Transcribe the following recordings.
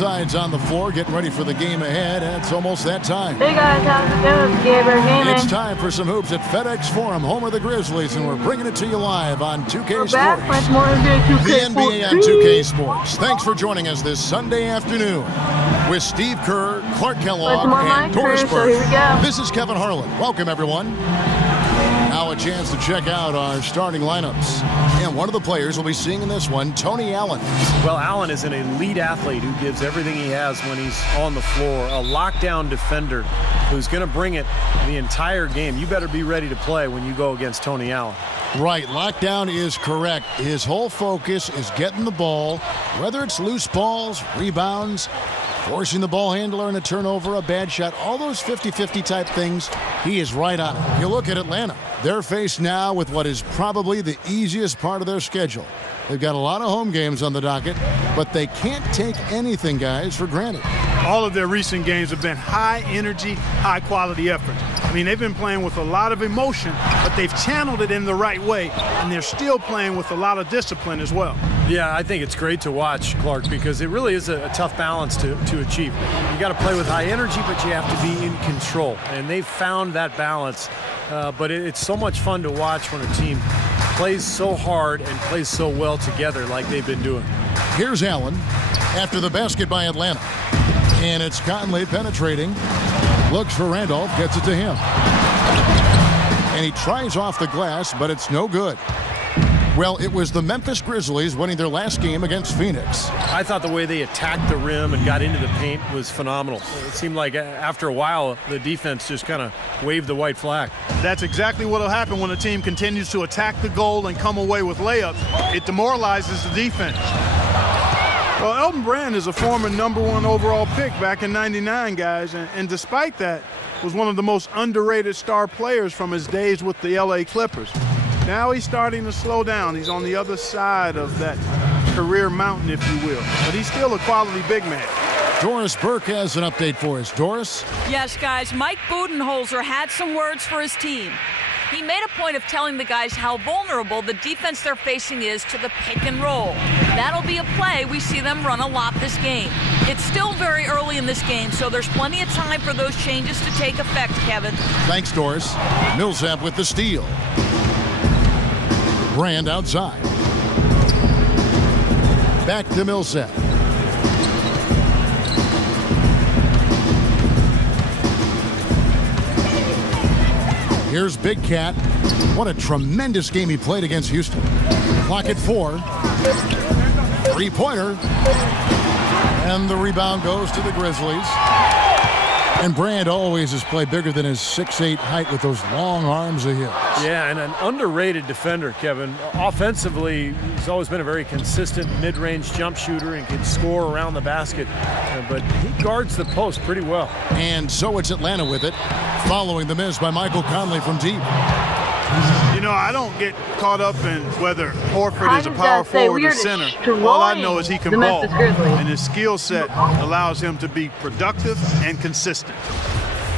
Sides on the floor, getting ready for the game ahead. It's almost that time. Hey guys, how's it going? Gamer Gaming. It's time for some hoops at FedEx Forum, home of the Grizzlies, and we're bringing it to you live on 2K We're Sports. back with more NBA2k14. The NBA on 2K Sports. Thanks for joining us this Sunday afternoon with Steve Kerr, Clark Kellogg, and Doris MyCareer, so here we go. This is Kevin Harlan. Welcome, everyone. Now a chance to check out our starting lineups. And one of the players we'll be seeing in this one, Tony Allen. Well, Allen is an elite athlete who gives everything he has when he's on the floor. A lockdown defender who's going to bring it the entire game. You better be ready to play when you go against Tony Allen. Right, lockdown is correct. His whole focus is getting the ball, whether it's loose balls, rebounds, forcing the ball handler in a turnover, a bad shot, all those 50-50 type things, he is right on it. You look at Atlanta. They're faced now with what is probably the easiest part of their schedule. They've got a lot of home games on the docket, but they can't take anything, guys, for granted. All of their recent games have been high-energy, high-quality efforts. I mean, they've been playing with a lot of emotion, but they've channeled it in the right way, and they're still playing with a lot of discipline as well. Yeah, I think it's great to watch, Clark, because it really is a tough balance to achieve. You got to play with high energy, but you have to be in control, and they've found that balance. But it's so much fun to watch when a team plays so hard and plays so well together like they've been doing. Here's Allen after the basket by Atlanta. And it's Conley penetrating. Looks for Randolph, gets it to him. And he tries off the glass, but it's no good. Well, it was the Memphis Grizzlies winning their last game against Phoenix. I thought the way they attacked the rim and got into the paint was phenomenal. It seemed like after a while, the defense just kind of waved the white flag. That's exactly what will happen when a team continues to attack the goal and come away with layups. It demoralizes the defense. Well, Elton Brand is a former #1 overall pick back in '99, guys, and despite that, was one of the most underrated star players from his days with the LA Clippers. Now he's starting to slow down. He's on the other side of that career mountain, if you will. But he's still a quality big man. Doris Burke has an update for us. Doris? Yes, guys, Mike Budenholzer had some words for his team. He made a point of telling the guys how vulnerable the defense they're facing is to the pick and roll. That'll be a play we see them run a lot this game. It's still very early in this game, so there's plenty of time for those changes to take effect, Kevin. Thanks, Doris. Millsap with the steal. Brand outside. Back to Millsap. Here's Big Cat. What a tremendous game he played against Houston. Clock at 4. Three-pointer. And the rebound goes to the Grizzlies. And Brand always has played bigger than his 6'8" height with those long arms of his. Yeah, and an underrated defender, Kevin. Offensively, he's always been a very consistent mid-range jump shooter and can score around the basket. But he guards the post pretty well. And so it's Atlanta with it, following the miss by Michael Conley from deep. You know, I don't get caught up in whether Horford is a power forward or center. All I know is he can ball, and his skill set allows him to be productive and consistent.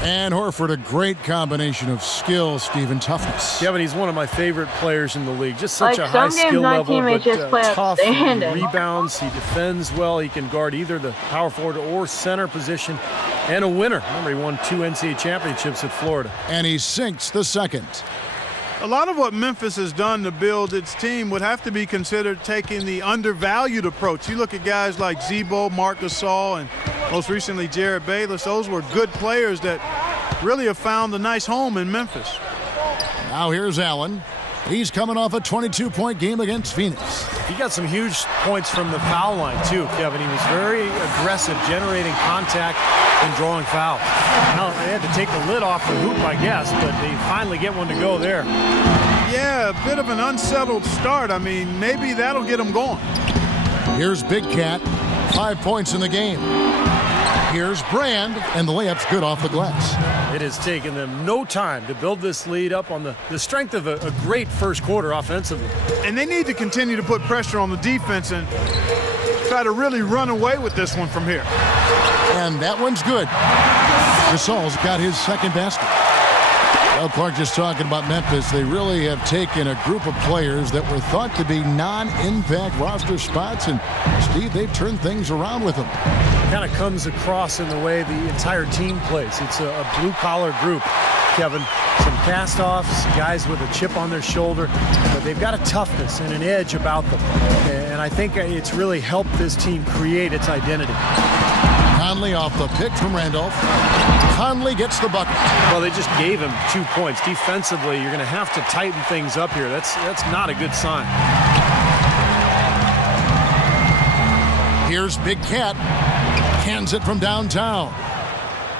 And Horford, a great combination of skill, Steve, and toughness. Kevin, he's one of my favorite players in the league. Just such a high some games skill my level, teammates just play but tough. He outstanding. rebounds, he defends well. He can guard either the power forward or center position. And a winner. Remember, he won 2 NCAA championships at Florida. And he sinks the second. A lot of what Memphis has done to build its team would have to be considered taking the undervalued approach. You look at guys like Zebo, Marc Gasol, and most recently Jared Bayless. Those were good players that really have found a nice home in Memphis. Now here's Allen. He's coming off a 22-point game against Phoenix. He got some huge points from the foul line, too, Kevin. He was very aggressive, generating contact and drawing fouls. Now, they had to take the lid off the hoop, I guess, but they finally get one to go there. Yeah, a bit of an unsettled start. I mean, maybe that'll get him going. Here's Big Cat, 5 points in the game. Here's Brand, and the layup's good off the glass. It has taken them no time to build this lead up on the strength of a great first quarter offensively. And they need to continue to put pressure on the defense and try to really run away with this one from here. And that one's good. Gasol's got his second basket. Well, Clark, just talking about Memphis, they really have taken a group of players that were thought to be non-impact roster spots, and Steve, they've turned things around with them. Kind of comes across in the way the entire team plays. It's a blue-collar group, Kevin. Some cast-offs, guys with a chip on their shoulder, but they've got a toughness and an edge about them, and I think it's really helped this team create its identity. Conley off the pick from Randolph. Conley gets the bucket. Well, they just gave him 2 points. Defensively, you're going to have to tighten things up here. That's not a good sign. Here's Big Cat. Cans it from downtown.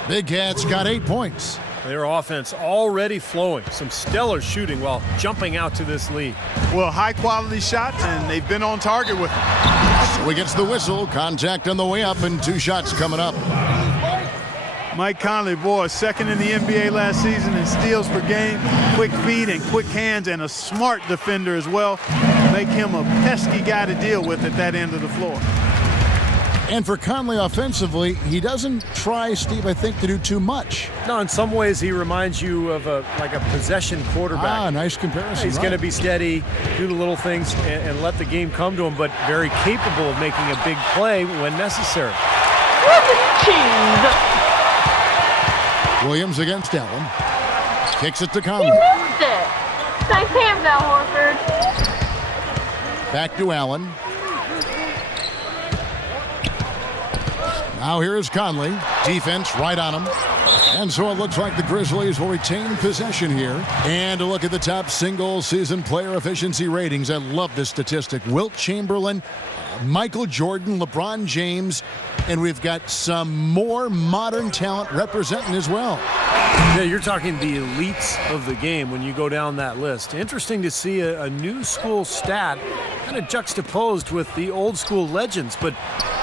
Big Cat's got 8 points. Their offense already flowing. Some stellar shooting while jumping out to this lead. Well, high-quality shots, and they've been on target with them. So he gets the whistle. Contact on the way up, and 2 shots coming up. Mike Conley, boy, second in the NBA last season in steals per game. Quick feet and quick hands, and a smart defender as well. Make him a pesky guy to deal with at that end of the floor. And for Conley offensively, he doesn't try, Steve, I think, to do too much. No, in some ways he reminds you of like a possession quarterback. Ah, nice comparison. He's right. going to be steady, do the little things, and let the game come to him, but very capable of making a big play when necessary. Williams against Allen. Kicks it to He Conley. missed it. Nice hands out, Horford. Back to Allen. Now here is Conley. Defense right on him. And so it looks like the Grizzlies will retain possession here. And a look at the top single-season player efficiency ratings. I love this statistic. Wilt Chamberlain, Michael Jordan, LeBron James, and we've got some more modern talent representing as well. Yeah, you're talking the elites of the game when you go down that list. Interesting to see a new school stat kind of juxtaposed with the old school legends, but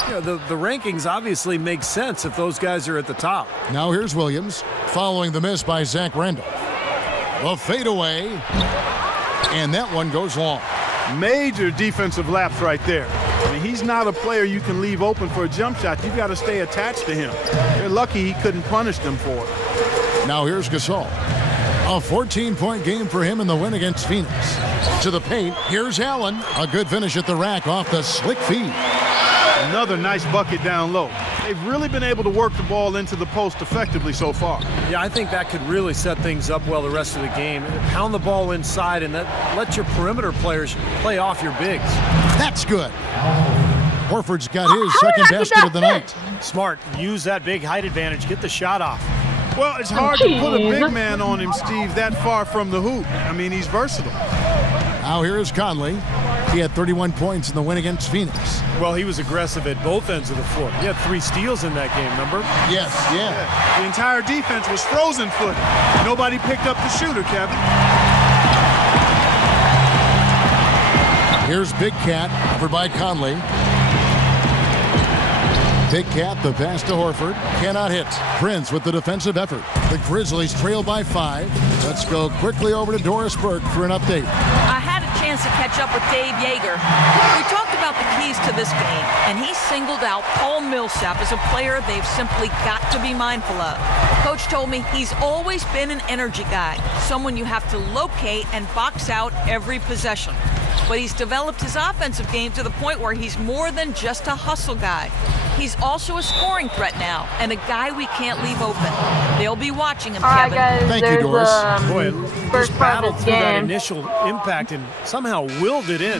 you know, the rankings obviously make sense if those guys are at the top. Now here's Williams following the miss by Zach Randolph. A fadeaway, and that one goes long. Major defensive lapse right there. I mean, he's not a player you can leave open for a jump shot. You've got to stay attached to him. They're lucky he couldn't punish them for it. Now here's Gasol. A 14-point game for him in the win against Phoenix. To the paint, here's Allen. A good finish at the rack off the slick feed. Another nice bucket down low. They've really been able to work the ball into the post effectively so far. Yeah, I think that could really set things up well the rest of the game. Pound the ball inside and let your perimeter players play off your bigs. That's good. Horford's got his second basket of the night. Smart. Use that big height advantage. Get the shot off. Well, it's hard to put a big man on him, Steve, that far from the hoop. I mean, he's versatile. Now here is Conley. He had 31 points in the win against Phoenix. Well, he was aggressive at both ends of the floor. He had 3 steals in that game, remember? Yes, yeah. The entire defense was frozen footed. Nobody picked up the shooter, Kevin. Here's Big Cat, over by Conley. Big Cat, the pass to Horford. Cannot hit. Prince with the defensive effort. The Grizzlies trail by 5. Let's go quickly over to Doris Burke for an update. I had a chance to catch up with Dave Yeager. We talked about the keys to this game, and he singled out Paul Millsap as a player they've simply got to be mindful of. Coach told me he's always been an energy guy, someone you have to locate and box out every possession. But he's developed his offensive game to the point where he's more than just a hustle guy. He's also a scoring threat now, and a guy we can't leave open. They'll be watching him, All right, Kevin. guys, Thank you, there's Doris. Boy, first just part battled of this through that game. initial impact and somehow willed it in.